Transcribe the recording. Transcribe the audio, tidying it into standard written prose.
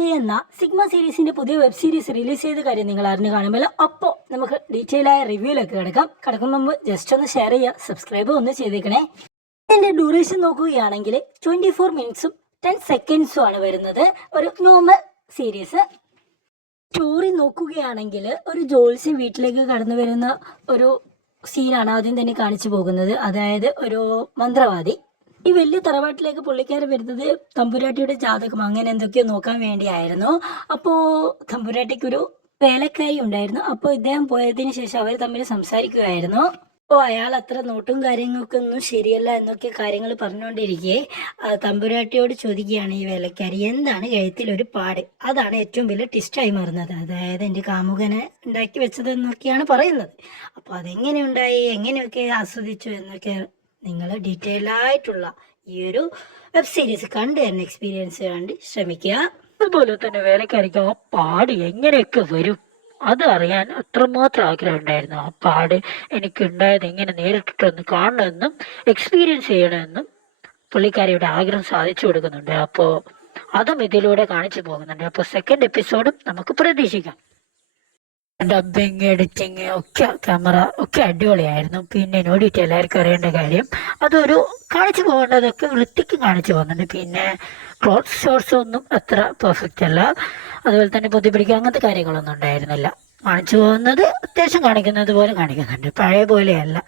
Family എന്ന sigma സീരീസിന്റെ പുതിയ വെബ് സീരീസ് റിലീസ് ചെയ്ത കാര്യം നിങ്ങൾ അറിഞ്ഞു കാണുമല്ലോ. അപ്പോൾ നമുക്ക് ഡീറ്റെയിൽ ആയ റിവ്യൂയിലൊക്കെ കിടക്കും മുമ്പ് ജസ്റ്റ് ഒന്ന് ഷെയർ ചെയ്യുക, സബ്സ്ക്രൈബ് ഒന്ന് ചെയ്തേക്കണേ. ഇതിന്റെ ഡ്യൂറേഷൻ നോക്കുകയാണെങ്കിൽ 24 മിനിറ്റ്സും 10 സെക്കൻഡ്സും ആണ് വരുന്നത്. ഒരു നോർമൽ സീരീസ്. സ്റ്റോറി നോക്കുകയാണെങ്കിൽ ഒരു ജോത്സ്യൻ വീട്ടിലേക്ക് കടന്നു വരുന്ന ഒരു സീനാണ് ആദ്യം തന്നെ കാണിച്ചു പോകുന്നത്. അതായത് ഒരു മന്ത്രവാദി ഈ വലിയ തറവാട്ടിലേക്ക് പുള്ളിക്കാരൻ വരുന്നത് തമ്പുരാട്ടിയുടെ ജാതകം അങ്ങനെ എന്തൊക്കെയോ നോക്കാൻ വേണ്ടിയായിരുന്നു. അപ്പോൾ തമ്പുരാട്ടിക്കൊരു വേലക്കാരി ഉണ്ടായിരുന്നു. അപ്പോൾ ഇദ്ദേഹം പോയതിന് ശേഷം അവർ തമ്മിൽ സംസാരിക്കുകയായിരുന്നു. അപ്പോൾ അയാൾ അത്ര നോട്ടും കാര്യങ്ങൾക്കൊന്നും ശരിയല്ല എന്നൊക്കെ കാര്യങ്ങൾ പറഞ്ഞുകൊണ്ടിരിക്കെ തമ്പുരാട്ടിയോട് ചോദിക്കുകയാണ് ഈ വേലക്കാരി, എന്താണ് കഴുത്തിലൊരു പാട്? അതാണ് ഏറ്റവും വലിയ ടിസ്റ്റായി മാറുന്നത്. അതായത് എൻ്റെ കാമുകനെ ഉണ്ടാക്കി വെച്ചത് എന്നൊക്കെയാണ് പറയുന്നത്. അപ്പോൾ അതെങ്ങനെ ഉണ്ടായി, എങ്ങനെയൊക്കെ ആസ്വദിച്ചു എന്നൊക്കെ നിങ്ങൾ ഡീറ്റെയിൽ ആയിട്ടുള്ള ഈ ഒരു വെബ് സീരീസ് കണ്ട് തന്നെ എക്സ്പീരിയൻസ് കണ്ട് ശ്രമിക്കുക. അതുപോലെ തന്നെ വേലക്കാരിക്ക് ആ പാട് എങ്ങനെയൊക്കെ വരും അത് അറിയാൻ അത്രമാത്രം ആഗ്രഹം ഉണ്ടായിരുന്നു. ആ പാട് എനിക്കുണ്ടായത് എങ്ങനെ നേരിട്ടിട്ടൊന്ന് കാണണമെന്നും എക്സ്പീരിയൻസ് ചെയ്യണമെന്നും പുള്ളിക്കാരിയുടെ ആഗ്രഹം സാധിച്ചു കൊടുക്കുന്നുണ്ട്. അപ്പോൾ അതും ഇതിലൂടെ കാണിച്ചു പോകുന്നുണ്ട്. അപ്പോൾ സെക്കൻഡ് എപ്പിസോഡും നമുക്ക് പ്രതീക്ഷിക്കാം. ഡബിങ്, എഡിറ്റിങ് ഒക്കെ ക്യാമറ ഒക്കെ അടിപൊളിയായിരുന്നു. പിന്നെ നോടിയിട്ട് എല്ലാവർക്കും അറിയേണ്ട കാര്യം അതൊരു കാണിച്ചു പോകേണ്ടതൊക്കെ വൃത്തിക്ക് കാണിച്ചു പോകുന്നുണ്ട്. പിന്നെ ക്ലോത്ത് ഷോട്ട്സ് ഒന്നും അത്ര പെർഫെക്റ്റ് അല്ല. അതുപോലെ തന്നെ പൊതിപ്പിടിക്കുക അങ്ങനത്തെ കാര്യങ്ങളൊന്നും ഉണ്ടായിരുന്നില്ല. കാണിച്ചു പോകുന്നത് അത്യാവശ്യം കാണിക്കുന്നത് പോലെ കാണിക്കുന്നുണ്ട്, പഴയ പോലെയല്ല.